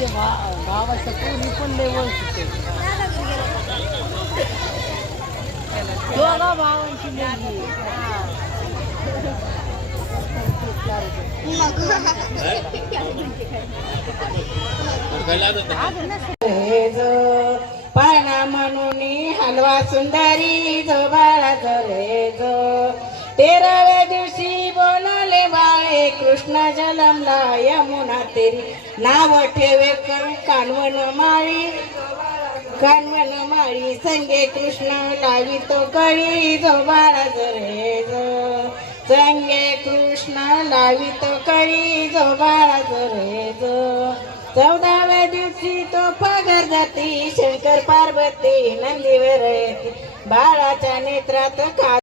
ते भावाच्या पोरी पण लय ओळखते दोघा भावांची मुलगी पाळणा म्हणून हलवा सुंदरी जो बाळा रे जो 13व्या दिवशी बोलाले बाळे कृष्ण जलमला यमुना तेरी नाव ठेवे कानवन माळी संगे कृष्ण लावी तो कळी जो बाळा रे जो संगे कृष्ण लावी तो कळी जो बाळा रे जो 14व्या दिवशी तो पगर जाती शंकर पार्वती नंदीवर येती बाळाच्या नेत्रात